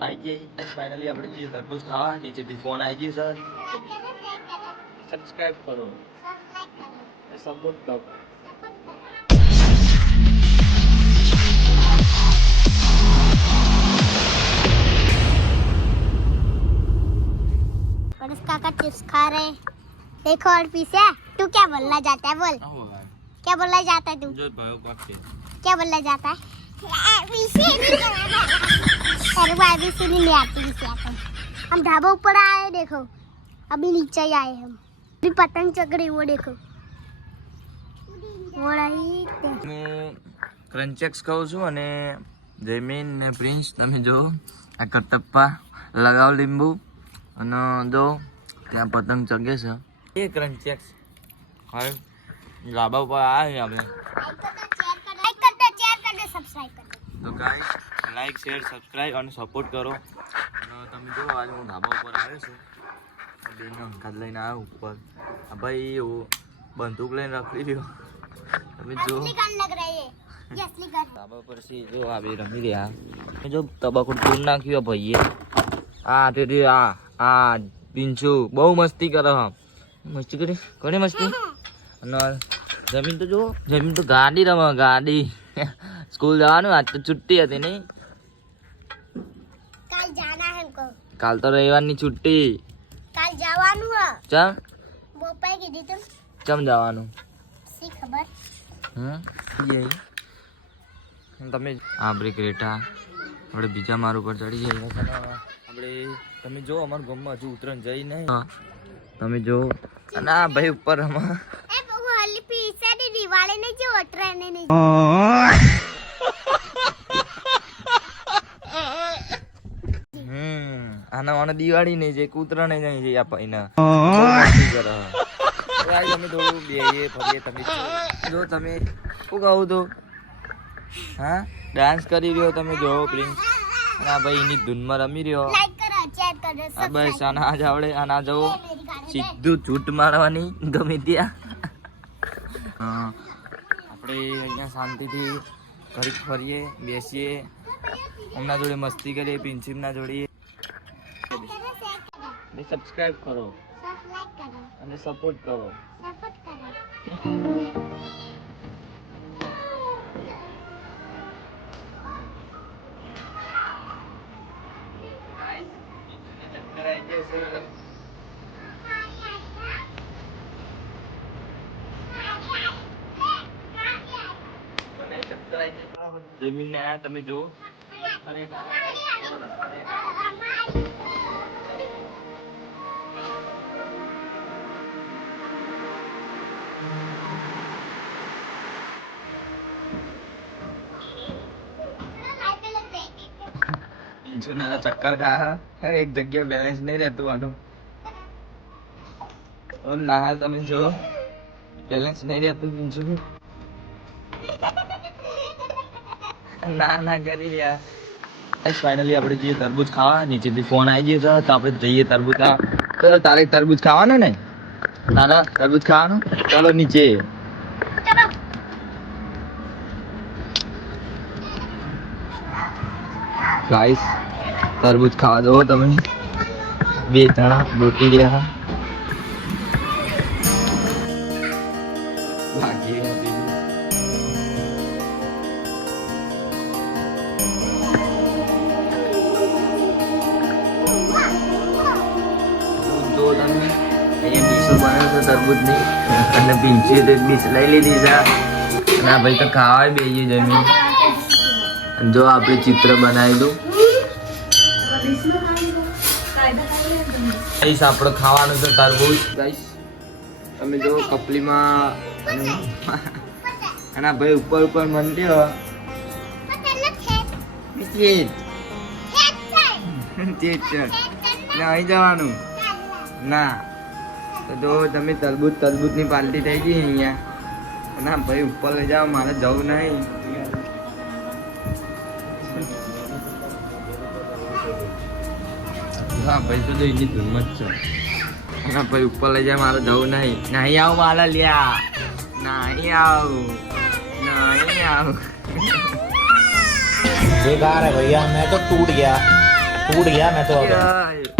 आई गई फाइनली આપણે જે તરબૂચ ખાવા નીચેથી ફોન આવી ગયો સર સબસ્ક્રાઇબ કરો સપોર્ટ કરો परेश काका चिप्स खा रहे हैं। देखो और पीछे तू क्या बोलना चाहता है बोल क्या बोलना चाहता है तू जो भयो काके क्या बोलना चाहता है पीछे नहीं कराना अरे वो ABC नहीं आती पीछे आते हम ढाबा ऊपर आए हैं देखो अभी नीचे ही आए हम अभी पतंग चग रही वो देखो वो रही હું ક્રન્ચેક્સ ખાઉં છું અને જયમીન ને પ્રિન્સ તમે જો આ કટપ્પા લગાવ લીંબુ અને જો ત્યાં પતંગ ચગે છે એ ક્રન્ચેક્સ હવે લાબા ઉપર આવે આપણે सब्सक्राइब कर તો ગાઈસ લાઈક શેર સબસ્ક્રાઇબ અને સપોર્ટ કરો અને તમે જો આજે હું ધાબા ઉપર આવ્યો છું બેનો અંકાત લઈને આવ્યો ઉપર આ ભાઈ એવું બંદૂક લઈને રાખી રહ્યો તમે જો असली गन लग रही है ये असली गन ધાબા પર સી જો આ બે રમી રહ્યા જો તબાકુ તોડ નાખ્યો ભાઈએ આ તે આ પિંચુ બહુ મસ્તી કરે હા મસ્તી કરી ઘણી મસ્તી અને જમીન તો જો જમીન તો ગાડી રમે ગાડી સ્કૂલ જવાનું આજ તો છુટ્ટી હતી નહીં कल जाना है हमको કાલ તો રવિવારની છુટ્ટી कल जवानु है ચમ बोपाई की दी तुम ચમ જવાનું सी खबर તમે આપણે ક્રેટા આપણે બીજા માર ઉપર ચડી જઈએ આપણે તમે જો અમારા ગામમાં હજુ ઉતરણ જઈ નહીં તમે જો અને આ ભાઈ ઉપર આમાં ए वो हल्ली पीछे दी दिवाले ने जो ट्रेन ने આના મને દિવાળી નહીં છે ઉતરણ નહીં છે આ ભાઈના તમે થોડું બેહીએ ફરીએ તમે જો તમે શું કહું તો હા ડાન્સ કરી રહ્યો તમે જો પ્રિન્સ અને આ ભાઈ એની ધૂનમાં રમી રહ્યો लाइक करो शेयर करो આ બસ આના જ આવડે આના જવો સીધું છૂટ મારવાની ગમે ત્યાં આપણે અહીંયા શાંતિથી ઘડીક ફરીએ બેસીએ એમના જોડે મસ્તી કરીએ પ્રિન્સિપના જોડીએ સબસ્ક્રાઇબ કરો लाइक करो અને સપોર્ટ કરો सपोर्ट करो જમીન ને આ તમે જો અરે इंचुना चक्कर खा एक जगह बैलेंस नहीं रहતું આનું और ના તમે જો બેલેન્સ નહીં રહેતું ઇન્ચુ ના ના કરી રહ્યા ફાઇનલી આપણે જઈએ તરબૂચ ખાવા નીચેથી ફોન આવી ગયો તો આપણે જઈએ તરબૂચ ખાવા તારે તરબૂચ ખાવાનું ને તારા તરબૂચ ખાવાનું ચાલો નીચે ગાઈસ તરબૂચ ખાવા દો તમે બે જણા રોટી રહ્યા ભાગી જો તમે અહીંયા ડીશો બને છે તરબૂચની અને પીંચી તો ડીશ લઈ લીધી છે અને આ ભાઈ તો ખાવા બેસી જમીન જો આપણે ચિત્ર બનાવેલું ગાઈસ આપણે ખાવાનું છે તરબૂચ ગાઈસ તમે જો કપલીમાં અને ભાઈ ઉપર ઉપર મંડ્યો અહીં જવાનું ના તો જો તમે તરબૂચ ની પાર્ટી થઈ ગઈ અહીંયા ના ભાઈ ઉપર લઈ જાઓ મારે જવું નહીં હા ભાઈ તો એની ધૂનમાં જ છે ના ભાઈ ઉપર લઈ જાય મારે જવું નહીં નહીં આવું મારે લ્યા નહીં આવું नहीं आओ बेकार है भैया मैं तो टूट गया टूट गया मैं तो अब। यार